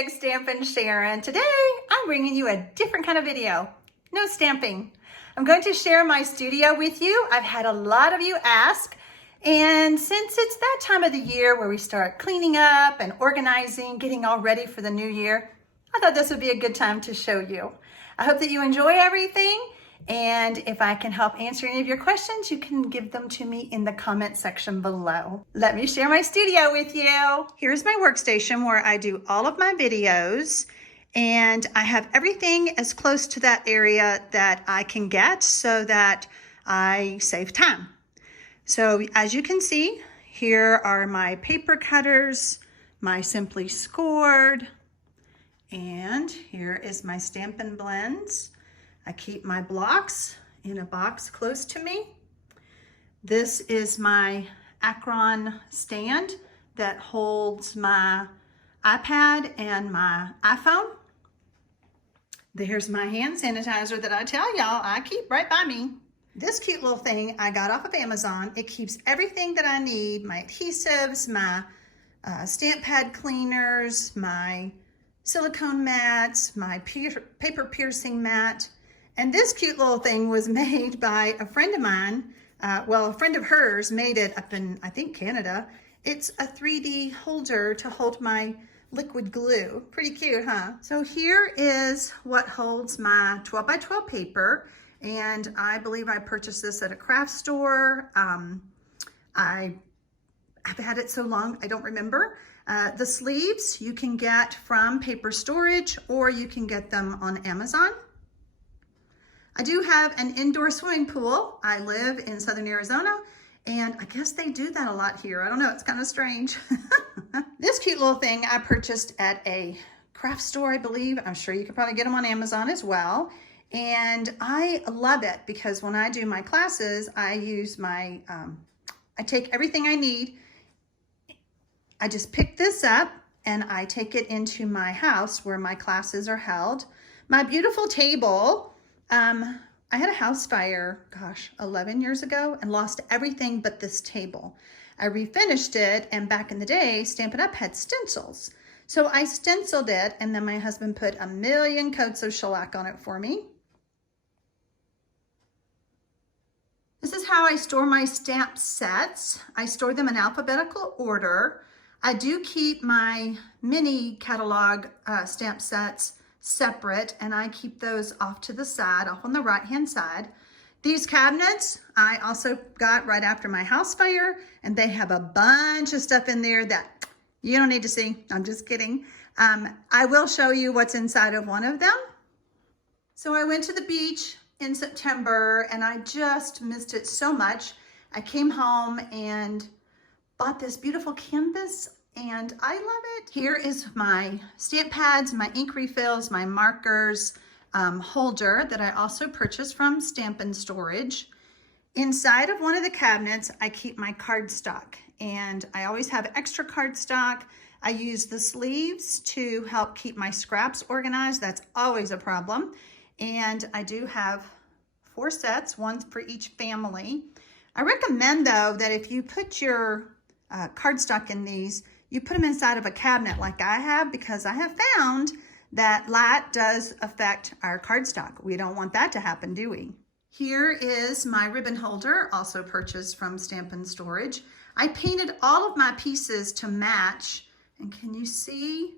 TxStampin Sharon. Today, I'm bringing you a different kind of video. No stamping. I'm going to share my studio with you. I've had a lot of you ask, and since it's that time of the year where we start cleaning up and organizing, getting all ready for the new year, I thought this would be a good time to show you. I hope that you enjoy everything, and if I can help answer any of your questions, you can give them to me in the comment section below. Let me share my studio with you. Here's my workstation where I do all of my videos, and I have everything as close to that area that I can get so that I save time. So as you can see, here are my paper cutters, my Simply Scored, and here is my Stampin' Blends. I keep my blocks in a box close to me. This is my Acron stand that holds my iPad and my iPhone. There's my hand sanitizer that I tell y'all I keep right by me. This cute little thing I got off of Amazon. It keeps everything that I need, my adhesives, my stamp pad cleaners, my silicone mats, my paper piercing mat. And this cute little thing was made by a friend of mine. A friend of hers made it up in, I think, Canada. It's a 3D holder to hold my liquid glue. Pretty cute, huh? So here is what holds my 12 by 12 paper. And I believe I purchased this at a craft store. I've had it so long, I don't remember. The sleeves you can get from Paper Storage, or you can get them on Amazon. I do have an indoor swimming pool. I live in Southern Arizona, and I guess they do that a lot here. I don't know, it's kind of strange. This cute little thing I purchased at a craft store, I believe. I'm sure you can probably get them on Amazon as well. And I love it because when I do my classes, I use my, I take everything I need. I just pick this up and I take it into my house where my classes are held. My beautiful table, I had a house fire, 11 years ago, and lost everything but this table. I refinished it, and back in the day, Stampin' Up! Had stencils. So I stenciled it, and then my husband put a million coats of shellac on it for me. This is how I store my stamp sets. I store them in alphabetical order. I do keep my mini catalog stamp sets separate, and I keep those off to the side, off on the right-hand side. These cabinets I also got right after my house fire, and they have a bunch of stuff in there that you don't need to see. I'm just kidding. I will show you what's inside of one of them. So I went to the beach in September, and I just missed it so much. I came home and bought this beautiful canvas, and I love it. Here is my stamp pads, my ink refills, my markers holder that I also purchased from Stampin' Storage. Inside of one of the cabinets, I keep my cardstock, and I always have extra cardstock. I use the sleeves to help keep my scraps organized. That's always a problem. And I do have 4 sets, one for each family. I recommend, though, that if you put your cardstock in these, you put them inside of a cabinet like I have, because I have found that light does affect our cardstock. We don't want that to happen, do we? Here is my ribbon holder, also purchased from Stampin' Storage. I painted all of my pieces to match, and can you see?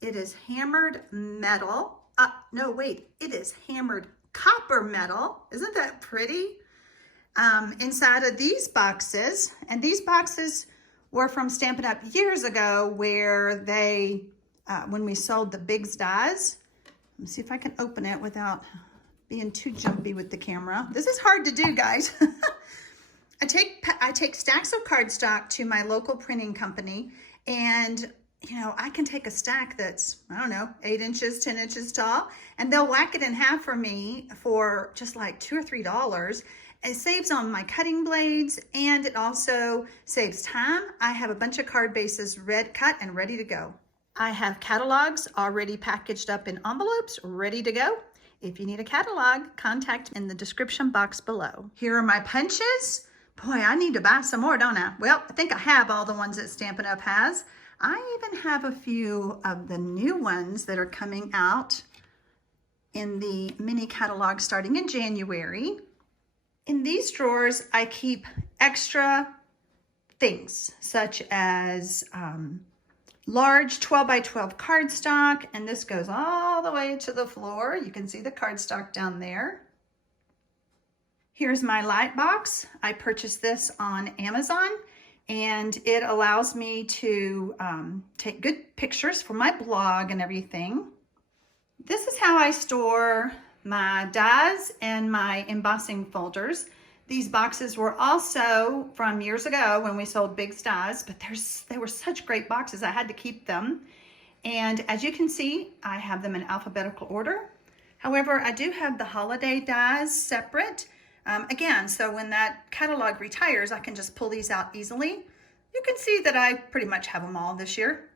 It is hammered metal. No, wait, it is hammered copper metal. Isn't that pretty? Inside of these boxes, and these boxes were from Stampin' Up! Years ago, where they, when we sold the Biggs dies. Let me see if I can open it without being too jumpy with the camera. This is hard to do, guys. I take stacks of cardstock to my local printing company, and you know, I can take a stack that's, I don't know, 8 inches, 10 inches tall, and they'll whack it in half for me for just like $2 or $3. It saves on my cutting blades, and it also saves time. I have a bunch of card bases cut and ready to go. I have catalogs already packaged up in envelopes, ready to go. If you need a catalog, contact in the description box below. Here are my punches. Boy, I need to buy some more, don't I? Well, I think I have all the ones that Stampin' Up! Has. I even have a few of the new ones that are coming out in the mini catalog starting in January. In these drawers, I keep extra things such as large 12 by 12 cardstock, and this goes all the way to the floor. You can see the cardstock down there. Here's my light box. I purchased this on Amazon, and it allows me to take good pictures for my blog and everything. This is how I store my dies and my embossing folders. These boxes were also from years ago when we sold big dies, but they were such great boxes, I had to keep them. And as you can see, I have them in alphabetical order. However, I do have the holiday dies separate. Again, so when that catalog retires, I can just pull these out easily. You can see that I pretty much have them all this year.